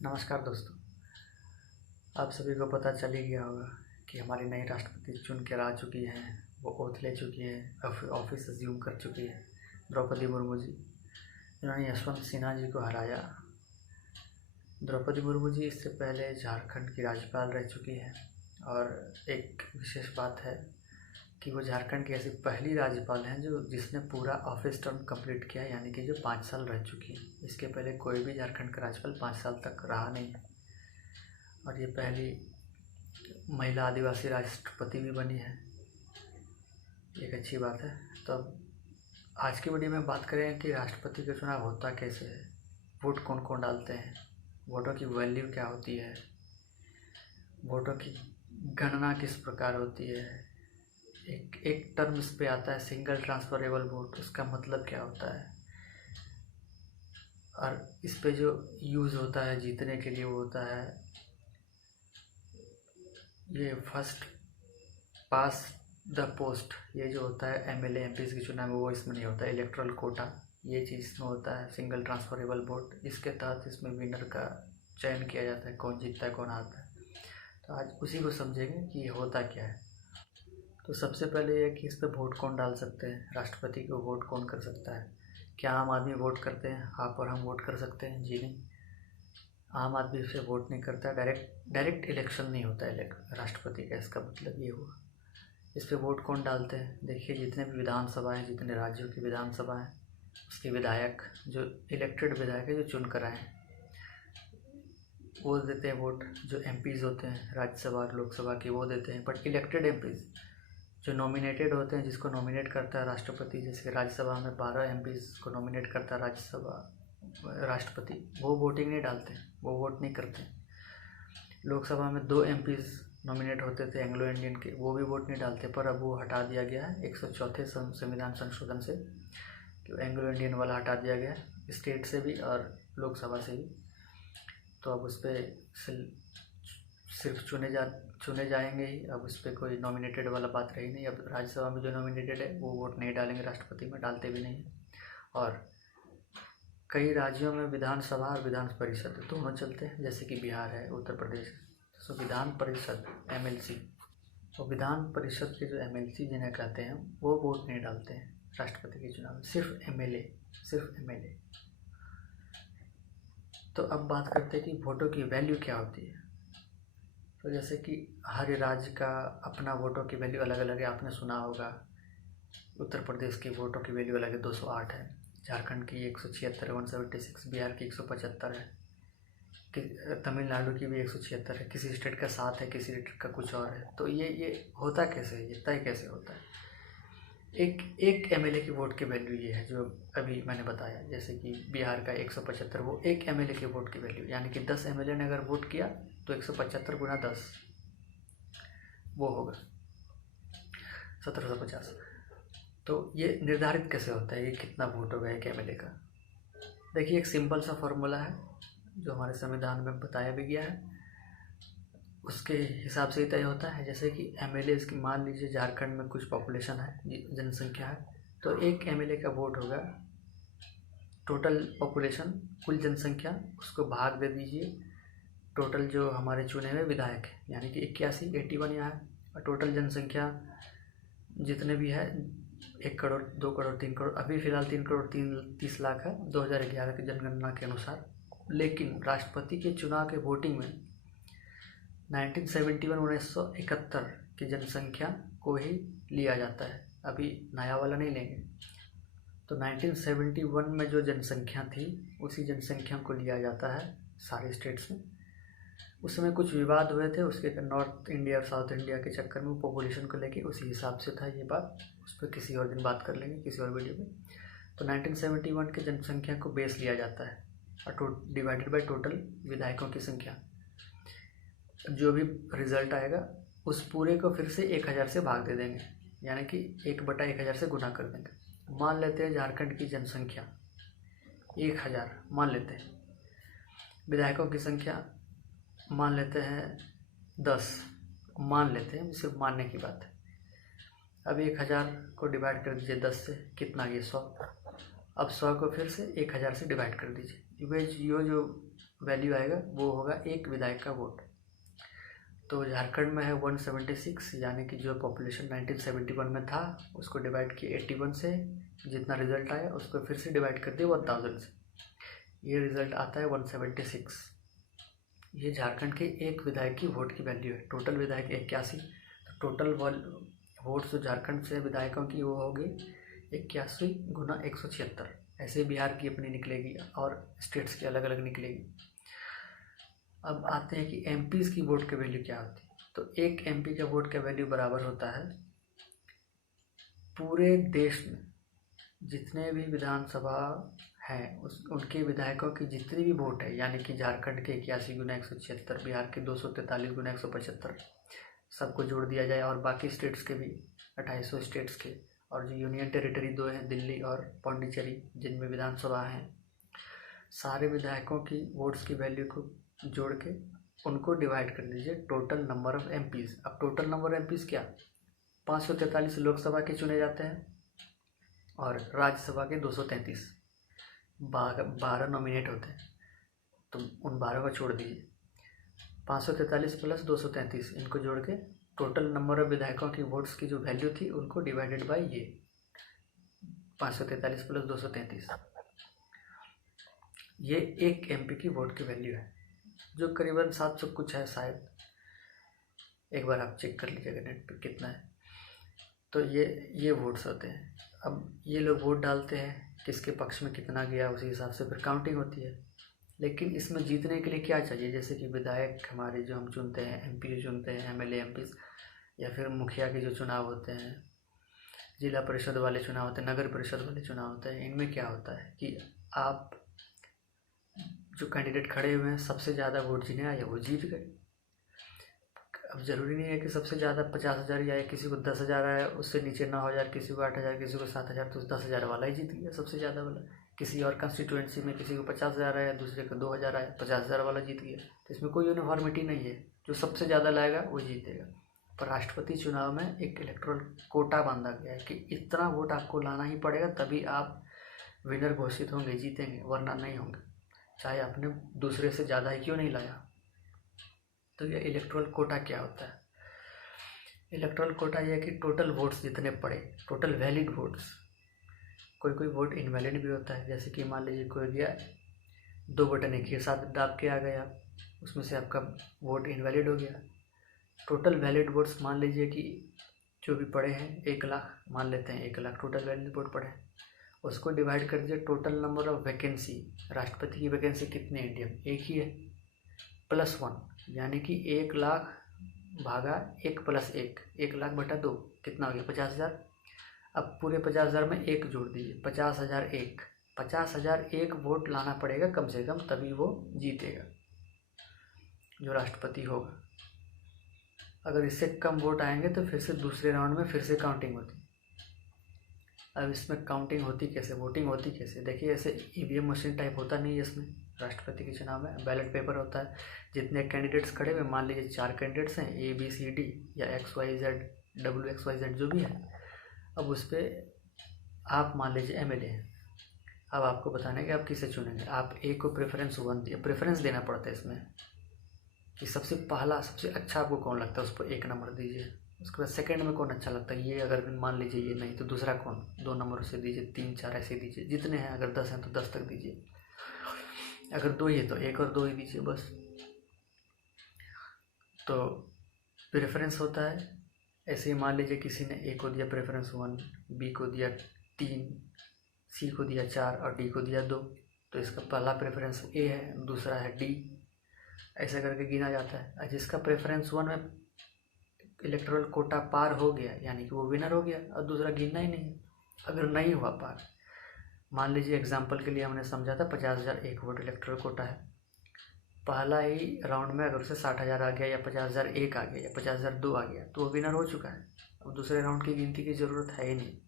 नमस्कार दोस्तों। आप सभी को पता चल ही गया होगा कि हमारी नई राष्ट्रपति चुन कर आ चुकी हैं। वो ओथ ले चुकी हैं, ऑफिस अज्यूम कर चुकी है द्रौपदी मुर्मू जी। इन्होंने यशवंत सिन्हा जी को हराया। द्रौपदी मुर्मू जी इससे पहले झारखंड की राज्यपाल रह चुकी हैं और एक विशेष बात है कि वो झारखंड की ऐसी पहली राज्यपाल हैं जिसने पूरा ऑफिस टर्म कंप्लीट किया, यानी कि जो 5 साल रह चुकी है। इसके पहले कोई भी झारखंड का राज्यपाल 5 साल तक रहा नहीं है और ये पहली महिला आदिवासी राष्ट्रपति भी बनी है। एक अच्छी बात है। तो अब आज की वीडियो में बात करें कि राष्ट्रपति का चुनाव होता कैसे है, वोट कौन कौन डालते हैं, वोटों की वैल्यू क्या होती है, वोटों की गणना किस प्रकार होती है। एक टर्म इस पे आता है सिंगल ट्रांसफरेबल वोट, उसका मतलब क्या होता है, और इस पे जो यूज़ होता है जीतने के लिए वो होता है ये फर्स्ट पास द पोस्ट। ये जो होता है एमएलए एमपीज़ के चुनाव में वो इसमें नहीं होता। इलेक्ट्रल कोटा ये चीज़ इसमें होता है। सिंगल ट्रांसफरेबल वोट, इसके तहत इसमें विनर का चयन किया जाता है, कौन जीतता है कौन हारता है। तो आज उसी को समझेंगे कि ये होता क्या है। तो सबसे पहले ये कि इस पर वोट कौन डाल सकते हैं, राष्ट्रपति को वोट कौन कर सकता है। क्या आम आदमी वोट करते हैं? आप और हम वोट कर सकते हैं? जी नहीं, आम आदमी से वोट नहीं करता। डायरेक्ट इलेक्शन नहीं होता है राष्ट्रपति का। इसका मतलब ये हुआ। इस पर वोट कौन डालते हैं? देखिए, जितने भी विधानसभा हैं, जितने राज्यों की विधानसभा हैं, उसके विधायक, जो इलेक्टेड विधायक है, जो चुन कर आए, वो देते हैं वोट। जो एमपीज़ होते हैं राज्यसभा और लोकसभा की, वो देते हैं। बट इलेक्टेड एमपीज़ जो नॉमिनेटेड होते हैं, जिसको नॉमिनेट करता है राष्ट्रपति, जैसे राज्यसभा में 12 एमपीज़ को नॉमिनेट करता है राष्ट्रपति, वो वोटिंग नहीं डालते, वो वोट नहीं करते। लोकसभा में 2 एमपीज़ नॉमिनेट होते थे एंग्लो इंडियन के, वो भी वोट नहीं डालते। पर अब वो हटा दिया गया है 104 संविधान संशोधन से, कि एंग्लो इंडियन वाला हटा दिया गया है, स्टेट से भी और लोकसभा से भी। तो अब उस पर सिर्फ चुने जाएंगे ही। अब उस पर कोई नॉमिनेटेड वाला बात रही नहीं। अब राज्यसभा में जो नॉमिनेटेड है वो वोट नहीं डालेंगे, राष्ट्रपति में डालते भी नहीं। और कई राज्यों में विधानसभा और विधान परिषद दोनों चलते हैं, जैसे कि बिहार है, उत्तर प्रदेश। तो विधान परिषद एमएलसी, तो विधान परिषद के जो एमएलसी जिन्हें कहते हैं, वो वोट नहीं डालते हैं राष्ट्रपति के चुनाव में, सिर्फ एमएलए। तो अब बात करते हैं कि वोटों की वैल्यू क्या होती है। तो जैसे कि हर राज्य का अपना वोटों की वैल्यू अलग अलग है। आपने सुना होगा उत्तर प्रदेश की वोटों की वैल्यू अलग है, 208 है। झारखंड की 176 है, 176। बिहार की 175 है। तमिलनाडु की भी 176 है। किसी स्टेट का 7 है, किसी स्टेट का कुछ और है। तो ये होता कैसे है, ये तय कैसे होता है? एक एमएलए की वोट की वैल्यू ये है जो अभी मैंने बताया। जैसे कि बिहार का 175, वो एक एमएलए के वोट की वैल्यू, यानी कि 10 एमएलए ने अगर वोट किया तो 175 गुना 10 वो होगा 1750। तो ये निर्धारित कैसे होता है, ये कितना वोट होगा एक एमएलए का? देखिए, एक सिंपल सा फॉर्मूला है जो हमारे संविधान में बताया भी गया है, उसके हिसाब से ही तय होता है। जैसे कि एमएलए की, मान लीजिए झारखंड में कुछ पॉपुलेशन है, जनसंख्या है, तो एक एमएलए का वोट होगा टोटल पॉपुलेशन, कुल जनसंख्या, उसको भाग दे दीजिए टोटल जो हमारे चुने हुए विधायक हैं, यानी कि 81 यहाँ है। और टोटल जनसंख्या जितने भी है 1 करोड़, 2 करोड़, 3 करोड़, अभी फ़िलहाल 3 करोड़ 30 लाख है 2011 की जनगणना के अनुसार। लेकिन राष्ट्रपति के चुनाव के वोटिंग में 1971 की जनसंख्या को ही लिया जाता है, अभी नया वाला नहीं लेंगे। तो 1971 में जो जनसंख्या थी उसी जनसंख्या को लिया जाता है सारे स्टेट्स में। उस समय कुछ विवाद हुए थे उसके, नॉर्थ इंडिया और साउथ इंडिया के चक्कर में, पॉपुलेशन को लेके उसी हिसाब से था ये बात। उस पर किसी और दिन बात कर लेंगे, किसी और वीडियो में। तो 1971 की जनसंख्या को बेस लिया जाता है और डिवाइडेड बाय टोटल विधायकों की संख्या। जो भी रिजल्ट आएगा उस पूरे को फिर से 1000 से भाग दे देंगे, यानी कि 1/1000 से गुना कर देंगे। मान लेते हैं झारखंड की जनसंख्या 1000 मान लेते हैं, विधायकों की संख्या मान लेते हैं 10, मान लेते हैं, सिर्फ मानने की बात है। अब 1000 को डिवाइड कर दीजिए 10 से, कितना, ये 100। अब 100 को फिर से 1000 से डिवाइड कर दीजिए। ये जो वैल्यू आएगा वो होगा एक विधायक का वोट। तो झारखंड में है 176, यानी कि जो पॉपुलेशन 1971 में था उसको डिवाइड किया 81 से, जितना रिजल्ट आया उसको फिर से डिवाइड कर दिया 1000 से, ये रिजल्ट आता है 176। ये झारखंड के एक विधायक की वोट की वैल्यू है। टोटल विधायक 81, तो टोटल वोट जो झारखंड से विधायकों की वो होगी 81 गुना 176। ऐसे बिहार की अपनी निकलेगी और स्टेट्स की अलग अलग निकलेगी। अब आते हैं कि एमपीज़ की वोट की वैल्यू क्या होती है। तो एक एमपी का वोट का वैल्यू बराबर होता है पूरे देश में जितने भी विधानसभा हैं उनके विधायकों की जितनी भी वोट है, यानी कि झारखंड के 81 गुना 176, बिहार के 243 गुना 175, सबको जोड़ दिया जाए और बाकी स्टेट्स के भी 2800 स्टेट्स के, और जो यूनियन टेरिटरी 2 हैं दिल्ली और पौंडीचेरी जिनमें विधानसभा हैं, सारे विधायकों की वोट्स की वैल्यू को जोड़ के उनको डिवाइड कर दीजिए टोटल नंबर ऑफ एमपीज़। अब टोटल नंबर ऑफ एमपीज़ क्या, 543 लोकसभा के चुने जाते हैं और राज्यसभा के 233, 12 नॉमिनेट होते हैं, तो उन 12 को छोड़ दीजिए। 543 प्लस 233 इनको जोड़ के टोटल नंबर ऑफ विधायकों की वोट्स की जो वैल्यू थी उनको डिवाइडेड बाय ये 543 प्लस 233, ये एक एमपी की वोट की वैल्यू है, जो करीबन 700 कुछ है शायद, एक बार आप चेक कर लीजिएगा नेट पे कितना है। तो ये वोट्स होते हैं। अब ये लोग वोट डालते हैं, किसके पक्ष में कितना गया उसी हिसाब से फिर काउंटिंग होती है। लेकिन इसमें जीतने के लिए क्या चाहिए, जैसे कि विधायक हमारे जो हम चुनते हैं, एमपी जो चुनते हैं, एमएलए एमपी, या फिर मुखिया के जो चुनाव होते हैं, जिला परिषद वाले चुनाव होते हैं, नगर परिषद वाले चुनाव होते हैं, इनमें क्या होता है कि आप जो कैंडिडेट खड़े हुए हैं सबसे ज़्यादा वोट जिन्हें आए वो जीत गए। अब ज़रूरी नहीं है कि सबसे ज़्यादा 50,000 ही आए, किसी को 10,000 आया, उससे नीचे 9,000, किसी को 8,000, किसी को 7,000, तो 10,000 वाला ही जीत गया सबसे ज़्यादा वाला। किसी और कंस्टिट्यूएंसी में किसी को 50,000 आया, दूसरे को 2,000 आया, 50,000 वाला जीत गया। तो इसमें कोई यूनिफॉर्मिटी नहीं है, जो सबसे ज़्यादा लाएगा वो जीतेगा। पर राष्ट्रपति चुनाव में एक इलेक्टोरल कोटा बांधा गया है कि इतना वोट आपको लाना ही पड़ेगा तभी आप विनर घोषित होंगे, जीतेंगे, वरना नहीं होंगे, चाहे आपने दूसरे से ज़्यादा ही क्यों नहीं लाया। तो ये इलेक्टोरल कोटा क्या होता है, इलेक्टोरल कोटा यह है कि टोटल वोट्स जितने पड़े, टोटल वैलिड वोट्स, कोई वोट इनवैलिड भी होता है, जैसे कि मान लीजिए कोई गया 2 बटन एक ही साथ दाब के आ गया, उसमें से आपका वोट इनवैलिड हो गया। टोटल वैलिड वोट्स मान लीजिए कि जो भी पड़े हैं 1 लाख, मान लेते हैं 1 लाख टोटल वैलिड वोट पड़े हैं, उसको डिवाइड कर दीजिए टोटल नंबर ऑफ वैकेंसी। राष्ट्रपति की वैकेंसी कितनी है इंडिया में, एक ही है, +1, यानी कि 1 लाख भागा 1 + 1, 1 लाख बटा 2 कितना हो गया, 50,000। अब पूरे 50,000 में 1 जोड़ दीजिए, 50,001 वोट लाना पड़ेगा कम से कम, तभी वो जीतेगा जो राष्ट्रपति होगा। अगर इससे कम वोट आएंगे तो फिर से दूसरे राउंड में फिर से काउंटिंग होती। अब इसमें काउंटिंग होती कैसे, वोटिंग होती कैसे, देखिए ऐसे ईवीएम मशीन टाइप होता नहीं है इसमें। राष्ट्रपति के चुनाव में बैलेट पेपर होता है, जितने कैंडिडेट्स खड़े हुए, मान लीजिए 4 कैंडिडेट्स हैं, ABCD या XYZ WXYZ जो भी है। अब उस पर आप मान लीजिए MLA हैं, अब आपको बताना है कि आप किसे चुनेंगे। आप A को प्रेफरेंस 1 दिया, प्रेफरेंस देना पड़ता है इसमें कि सबसे पहला सबसे अच्छा आपको कौन लगता है, उस पर 1 नंबर दीजिए। उसके बाद सेकंड में कौन अच्छा लगता है, ये अगर मान लीजिए ये नहीं तो दूसरा कौन, 2 नंबर उसे दीजिए, 3 4 ऐसे दीजिए, जितने हैं, अगर 10 हैं तो 10 तक दीजिए, अगर 2 ही है तो 1 और 2 ही दीजिए बस। तो प्रेफरेंस होता है ऐसे ही, मान लीजिए किसी ने A को दिया प्रेफरेंस 1, B को दिया 3, C को दिया 4 और D को दिया 2, तो इसका पहला प्रेफरेंस A है, दूसरा है D, ऐसा करके गिना जाता है। जिसका प्रेफरेंस 1 में इलेक्टोरल कोटा पार हो गया यानी कि वो विनर हो गया, और दूसरा गिनना ही नहीं। अगर नहीं हुआ पार, मान लीजिए एग्जांपल के लिए हमने समझा था 50,001 वोट इलेक्टोरल कोटा है, पहला ही राउंड में अगर उसे 60,000 आ गया या 50,001 आ गया या 50,002 आ गया तो वो विनर हो चुका है, अब दूसरे राउंड की गिनती की ज़रूरत है ही नहीं।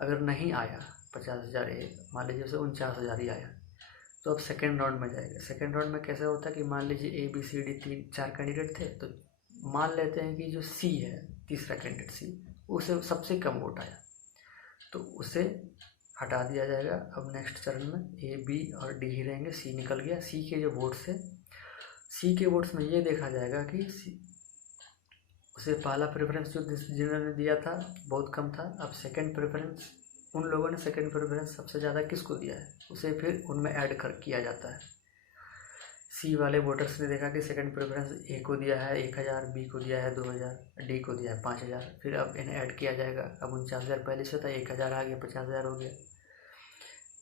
अगर नहीं आया 50,001, मान लीजिए उसे 49,000 ही आया, तो अब सेकेंड राउंड में जाएगा। सेकेंड राउंड में कैसे होता है कि मान लीजिए ABCD 3-4 कैंडिडेट थे, तो मान लेते हैं कि जो C है, तीसरा कैंडिडेट C, उसे सबसे कम वोट आया, तो उसे हटा दिया जाएगा। अब नेक्स्ट चरण में ए, बी और डी ही रहेंगे। सी निकल गया। सी के जो वोट्स है, सी के वोट्स में ये देखा जाएगा कि उसे पहला प्रेफरेंस जो जिन्होंने दिया था बहुत कम था। अब सेकंड प्रेफरेंस, उन लोगों ने सेकंड प्रेफरेंस सबसे ज़्यादा किसको दिया है, उसे फिर उनमें ऐड किया जाता है। सी वाले वोटर्स ने देखा कि सेकंड प्रेफरेंस ए को दिया है 1000, बी को दिया है 2000, डी को दिया है 5000, फिर अब इन्हें ऐड किया जाएगा। अब 49,000 पहले से था, 1000 आ गया, 50,000 हो गया।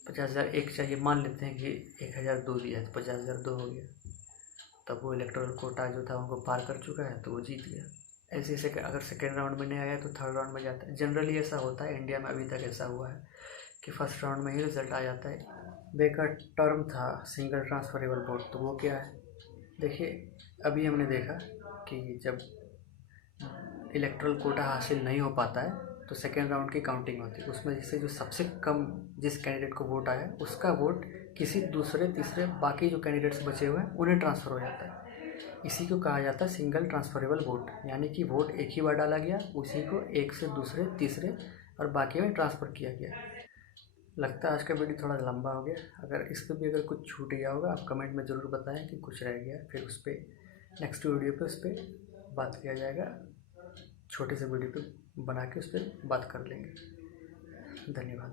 50,000 एक चाहिए, मान लेते हैं कि 1000 दो दिया है तो 50,000 दो हो गया। तब वो इलेक्टोरल कोटा जो था उनको पार कर चुका है तो वो जीत गया। ऐसे अगर सेकेंड राउंड में नहीं आया तो थर्ड राउंड में जाता है। जनरली ऐसा होता है, इंडिया में अभी तक ऐसा हुआ है कि फर्स्ट राउंड में ही रिजल्ट आ जाता है। बेका टर्म था सिंगल ट्रांसफरेबल वोट, तो वो क्या है देखिए। अभी हमने देखा कि जब इलेक्टोरल कोटा हासिल नहीं हो पाता है तो सेकेंड राउंड की काउंटिंग होती है। उसमें से जो सबसे कम जिस कैंडिडेट को वोट आया उसका वोट किसी दूसरे तीसरे बाकी जो कैंडिडेट्स बचे हुए हैं उन्हें ट्रांसफ़र हो जाता है। इसी को कहा जाता है सिंगल ट्रांसफरेबल वोट, यानी कि वोट एक ही बार डाला गया, उसी को एक से दूसरे तीसरे और बाकी में ट्रांसफ़र किया गया। लगता है आज का वीडियो थोड़ा लंबा हो गया। अगर इस पर भी अगर कुछ छूट गया होगा आप कमेंट में ज़रूर बताएं कि कुछ रह गया, फिर उस पर नेक्स्ट वीडियो पे उस पर बात किया जाएगा। छोटे से वीडियो पे बना के उस पर बात कर लेंगे। धन्यवाद।